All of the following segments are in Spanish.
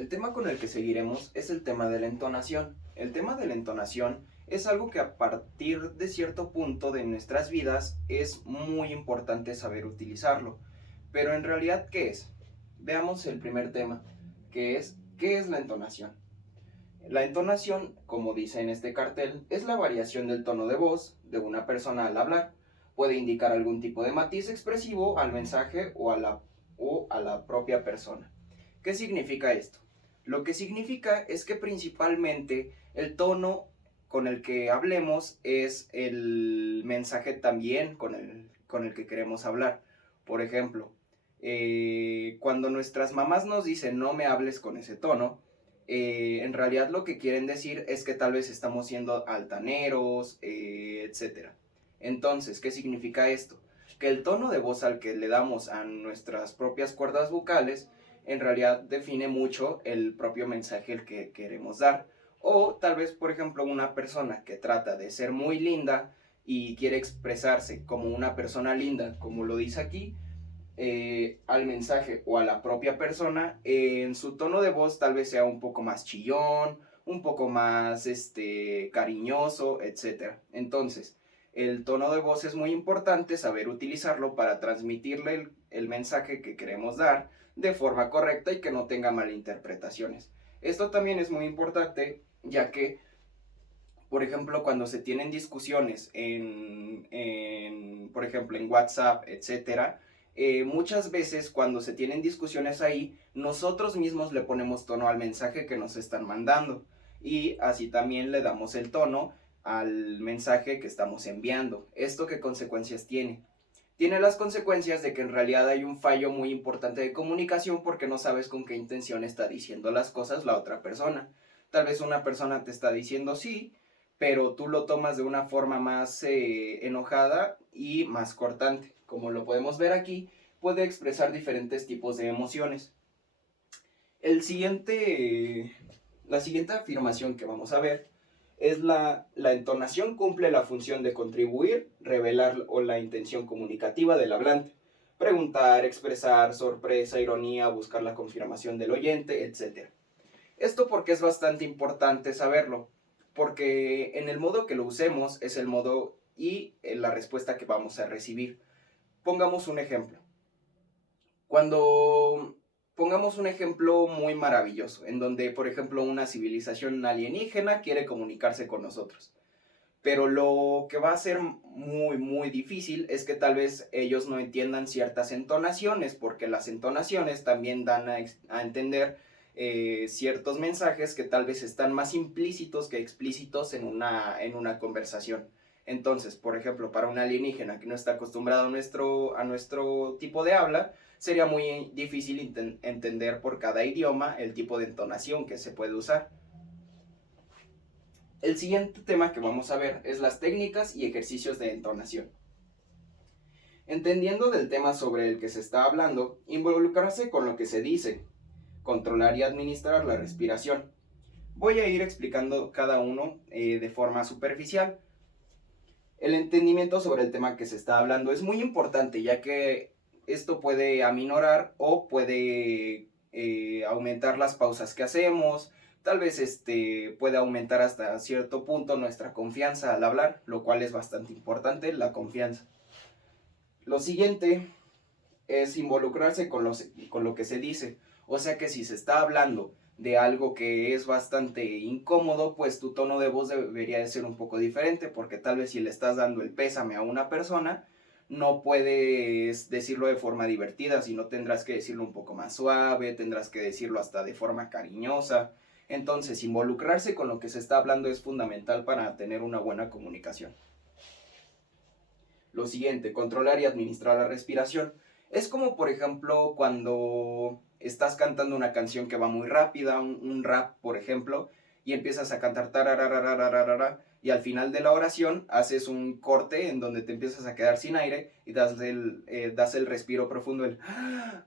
El tema con el que seguiremos es el tema de la entonación. El tema de la entonación es algo que a partir de cierto punto de nuestras vidas es muy importante saber utilizarlo. Pero en realidad, ¿qué es? Veamos el primer tema, que es ¿qué es la entonación? La entonación, como dice en este cartel, es la variación del tono de voz de una persona al hablar. Puede indicar algún tipo de matiz expresivo al mensaje o a la propia persona. ¿Qué significa esto? Lo que significa es que principalmente el tono con el que hablemos es el mensaje también con el que queremos hablar. Por ejemplo, cuando nuestras mamás nos dicen no me hables con ese tono, en realidad lo que quieren decir es que tal vez estamos siendo altaneros, etc. Entonces, ¿qué significa esto? Que el tono de voz al que le damos a nuestras propias cuerdas vocales en realidad define mucho el propio mensaje el que queremos dar. O tal vez, por ejemplo, una persona que trata de ser muy linda y quiere expresarse como una persona linda, como lo dice aquí, al mensaje o a la propia persona, en su tono de voz tal vez sea un poco más chillón, un poco más cariñoso, etcétera. Entonces, el tono de voz es muy importante saber utilizarlo para transmitirle el mensaje que queremos dar de forma correcta y que no tenga malinterpretaciones. Esto también es muy importante ya que, por ejemplo, cuando se tienen discusiones por ejemplo, en WhatsApp, etcétera, muchas veces cuando se tienen discusiones ahí, nosotros mismos le ponemos tono al mensaje que nos están mandando y así también le damos el tono al mensaje que estamos enviando. ¿Esto qué consecuencias tiene? Tiene las consecuencias de que en realidad hay un fallo muy importante de comunicación porque no sabes con qué intención está diciendo las cosas la otra persona. Tal vez una persona te está diciendo sí, pero tú lo tomas de una forma más enojada y más cortante. Como lo podemos ver aquí, puede expresar diferentes tipos de emociones. El siguiente, la siguiente afirmación que vamos a ver es la entonación cumple la función de contribuir, revelar o la intención comunicativa del hablante. Preguntar, expresar sorpresa, ironía, buscar la confirmación del oyente, etc. Esto porque es bastante importante saberlo, porque en el modo que lo usemos es el modo y la respuesta que vamos a recibir. Pongamos un ejemplo. Cuando pongamos un ejemplo muy maravilloso, en donde, por ejemplo, una civilización alienígena quiere comunicarse con nosotros. Pero lo que va a ser muy, muy difícil es que tal vez ellos no entiendan ciertas entonaciones, porque las entonaciones también dan a entender ciertos mensajes que tal vez están más implícitos que explícitos en una conversación. Entonces, por ejemplo, para un alienígena que no está acostumbrado a nuestro tipo de habla, sería muy difícil entender por cada idioma el tipo de entonación que se puede usar. El siguiente tema que vamos a ver es las técnicas y ejercicios de entonación. Entendiendo del tema sobre el que se está hablando, involucrarse con lo que se dice, controlar y administrar la respiración. Voy a ir explicando cada uno de forma superficial. El entendimiento sobre el tema que se está hablando es muy importante, ya que esto puede aminorar o puede aumentar las pausas que hacemos. Tal vez puede aumentar hasta cierto punto nuestra confianza al hablar, lo cual es bastante importante, la confianza. Lo siguiente es involucrarse con lo que se dice. O sea que si se está hablando de algo que es bastante incómodo, pues tu tono de voz debería de ser un poco diferente, porque tal vez si le estás dando el pésame a una persona, no puedes decirlo de forma divertida, sino tendrás que decirlo un poco más suave, tendrás que decirlo hasta de forma cariñosa. Entonces, involucrarse con lo que se está hablando es fundamental para tener una buena comunicación. Lo siguiente, controlar y administrar la respiración. Es como, por ejemplo, cuando estás cantando una canción que va muy rápida, un rap, por ejemplo, y empiezas a cantar tararararararara, y al final de la oración haces un corte en donde te empiezas a quedar sin aire y das el respiro profundo.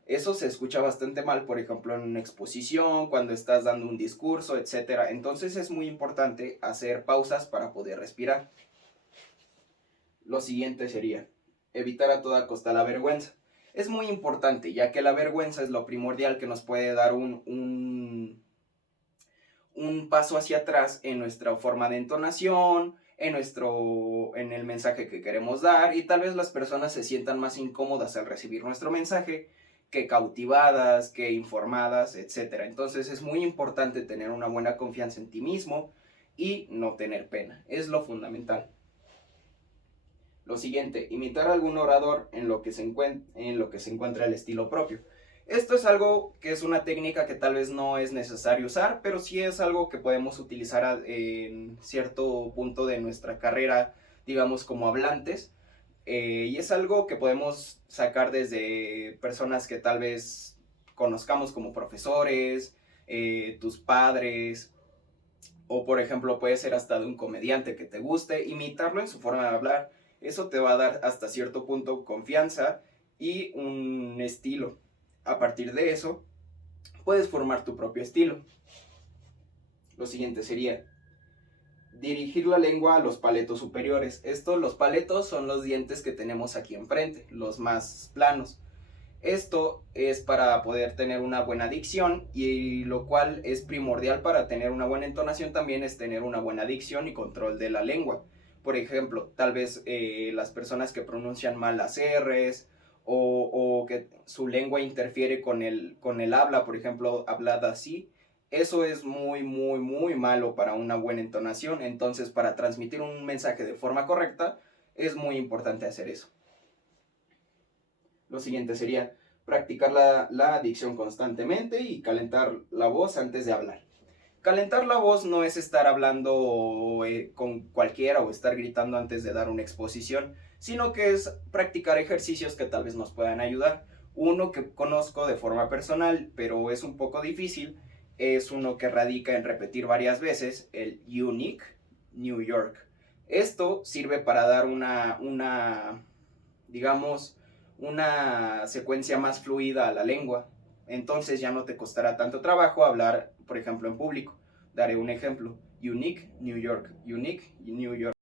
Eso se escucha bastante mal, por ejemplo, en una exposición, cuando estás dando un discurso, etcétera. Entonces es muy importante hacer pausas para poder respirar. Lo siguiente sería evitar a toda costa la vergüenza. Es muy importante, ya que la vergüenza es lo primordial que nos puede dar un paso hacia atrás en nuestra forma de entonación, en el mensaje que queremos dar, y tal vez las personas se sientan más incómodas al recibir nuestro mensaje que cautivadas, que informadas, etcétera. Entonces es muy importante tener una buena confianza en ti mismo y no tener pena. Es lo fundamental. Lo siguiente, imitar a algún orador en lo que se encuentra el estilo propio. Esto es algo que es una técnica que tal vez no es necesario usar, pero sí es algo que podemos utilizar en cierto punto de nuestra carrera, digamos como hablantes. Y es algo que podemos sacar desde personas que tal vez conozcamos como profesores, tus padres, o por ejemplo puede ser hasta de un comediante que te guste, imitarlo en su forma de hablar. Eso te va a dar hasta cierto punto confianza y un estilo. A partir de eso, puedes formar tu propio estilo. Lo siguiente sería dirigir la lengua a los paletos superiores. Los paletos son los dientes que tenemos aquí enfrente, los más planos. Esto es para poder tener una buena dicción, y lo cual es primordial para tener una buena entonación también es tener una buena dicción y control de la lengua. Por ejemplo, tal vez las personas que pronuncian mal las R's, o que su lengua interfiere con el habla, por ejemplo, hablada así. Eso es muy, muy, muy malo para una buena entonación. Entonces, para transmitir un mensaje de forma correcta, es muy importante hacer eso. Lo siguiente sería practicar la dicción constantemente y calentar la voz antes de hablar. Calentar la voz no es estar hablando con cualquiera o estar gritando antes de dar una exposición, sino que es practicar ejercicios que tal vez nos puedan ayudar. Uno que conozco de forma personal, pero es un poco difícil, es uno que radica en repetir varias veces el Unique New York. Esto sirve para dar digamos, una secuencia más fluida a la lengua. Entonces ya no te costará tanto trabajo hablar, por ejemplo, en público. Daré un ejemplo. Unique New York. Unique New York.